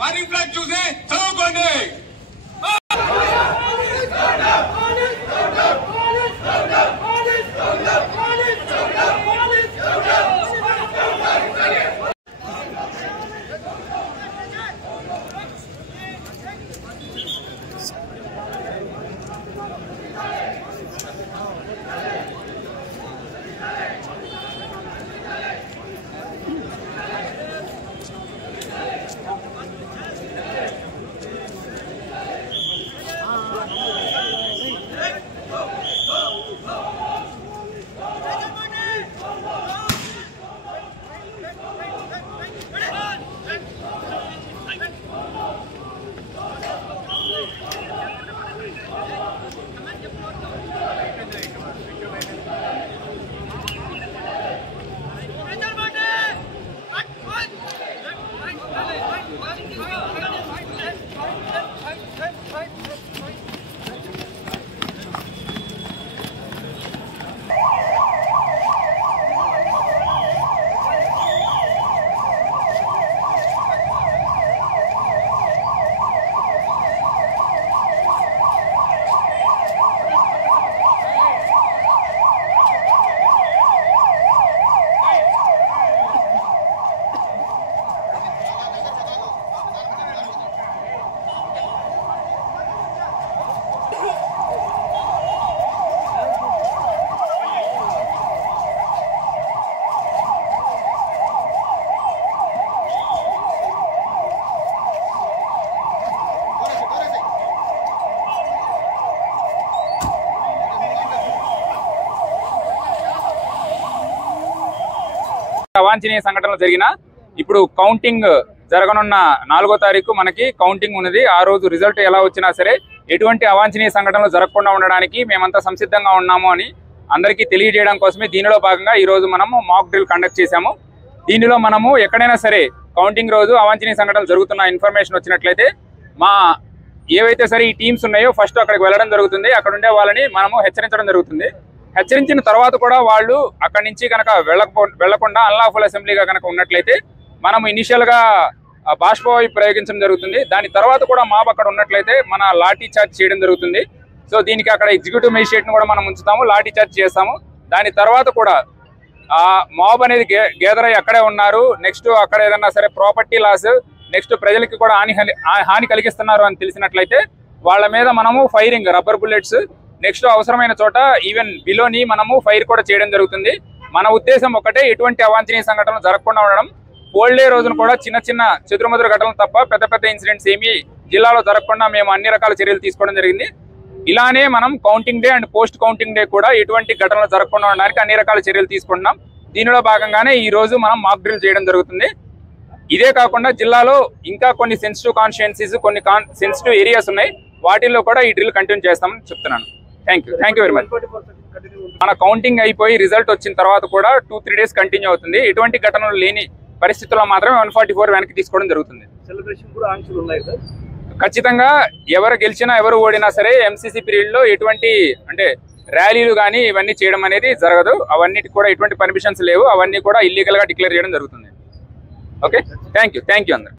Warning flag చూసి చదువుకోండి. అవాంఛనీయ సంఘటనలు జరిగిన ఇప్పుడు కౌంటింగ్ జరగనున్న 4వ తారీఖు మనకి కౌంటింగ్ ఉన్నది. ఆ రోజు రిజల్ట్ ఎలా వచ్చినా సరే ఎటువంటి అవాంఛనీయ సంఘటనలు జరగకుండా ఉండడానికి మేమంతా సంసిద్ధంగా ఉన్నాము అని అందరికీ తెలియజేయడం కోసమే దీనిలో భాగంగా ఈ రోజు మనము మాక్ డ్రిల్ కండక్ట్ చేశాము. దీనిలో మనము ఎక్కడైనా సరే కౌంటింగ్ రోజు అవాంఛనీయ సంఘటనలు జరుగుతున్న ఇన్ఫర్మేషన్ వచ్చినట్లయితే మా ఏవైతే సరే ఈ టీమ్స్ ఉన్నాయో ఫస్ట్ అక్కడికి వెళ్ళడం జరుగుతుంది. అక్కడ ఉండే వాళ్ళని మనము హెచ్చరించడం జరుగుతుంది. హెచ్చరించిన తర్వాత కూడా వాళ్ళు అక్కడి నుంచి కనుక వెళ్లకుండా అన్లాఫుల్ అసెంబ్లీగా కనుక ఉన్నట్లయితే మనం ఇనిషియల్గా బాష్పవాయు ప్రయోగించడం జరుగుతుంది. దాని తర్వాత కూడా మాబ్ అక్కడ ఉన్నట్లయితే మన లాఠీ చార్జ్ చేయడం జరుగుతుంది. సో దీనికి అక్కడ ఎగ్జిక్యూటివ్ మేజిస్ట్రేట్ని కూడా మనం ఉంచుతాము, లాఠీ చార్జ్ చేస్తాము. దాని తర్వాత కూడా ఆ మాబ్ అనేది గేదర్ అయ్యి అక్కడే ఉన్నారు, నెక్స్ట్ అక్కడ ఏదన్నా సరే ప్రాపర్టీ లాస్, నెక్స్ట్ ప్రజలకి కూడా హాని కలిగిస్తున్నారు అని తెలిసినట్లయితే వాళ్ళ మీద మనము ఫైరింగ్ రబ్బర్ బుల్లెట్స్, నెక్స్ట్ అవసరమైన చోట ఈవెన్ బిలోని మనము ఫైర్ కూడా చేయడం జరుగుతుంది. మన ఉద్దేశం ఒకటే, ఎటువంటి అవాంఛనీయ సంఘటనలు జరగకుండా ఉండడం. పోల్ డే రోజున కూడా చిన్న చిన్న చెదురుమదురు ఘటనలు తప్ప పెద్ద పెద్ద ఇన్సిడెంట్స్ ఏమీ జిల్లాలో జరగకుండా మేము అన్ని రకాల చర్యలు తీసుకోవడం జరిగింది. ఇలానే మనం counting day and post counting day కూడా ఎటువంటి ఘటనలు జరగకుండా ఉండడానికి అన్ని రకాల చర్యలు తీసుకుంటున్నాం. దీనిలో భాగంగానే ఈ రోజు మనం మాక్ డ్రిల్ చేయడం జరుగుతుంది. ఇదే కాకుండా జిల్లాలో ఇంకా కొన్ని సెన్సిటివ్ కాన్స్టిట్యుయెన్సీస్, కొన్ని సెన్సిటివ్ ఏరియాస్ ఉన్నాయి, వాటిల్లో కూడా ఈ డ్రిల్ కంటిన్యూ చేస్తామని చెప్తున్నాను. Thank you very much. మన కౌంటింగ్ అయిపోయి రిజల్ట్ వచ్చిన తర్వాత కూడా 2-3 డేస్ కంటిన్యూ అవుతుంది. ఎటువంటి ఘటనలు లేని పరిస్థితుల్లో మాత్రమే 144 వెనక్కి తీసుకోవడం జరుగుతుంది. ఖచ్చితంగా ఎవరు గెలిచినా ఎవరు ఓడినా సరే ఎంసీసీ పీరియడ్ లో ఎటువంటి అంటే ర్యాలీలు కానీ ఇవన్నీ చేయడం అనేది జరగదు. అవన్నిటికి కూడా ఎటువంటి పర్మిషన్స్ లేవు, అవన్నీ కూడా ఇల్లీగల్ గా డిక్లేర్ చేయడం జరుగుతుంది. ఓకే, థ్యాంక్ యూ అందరు.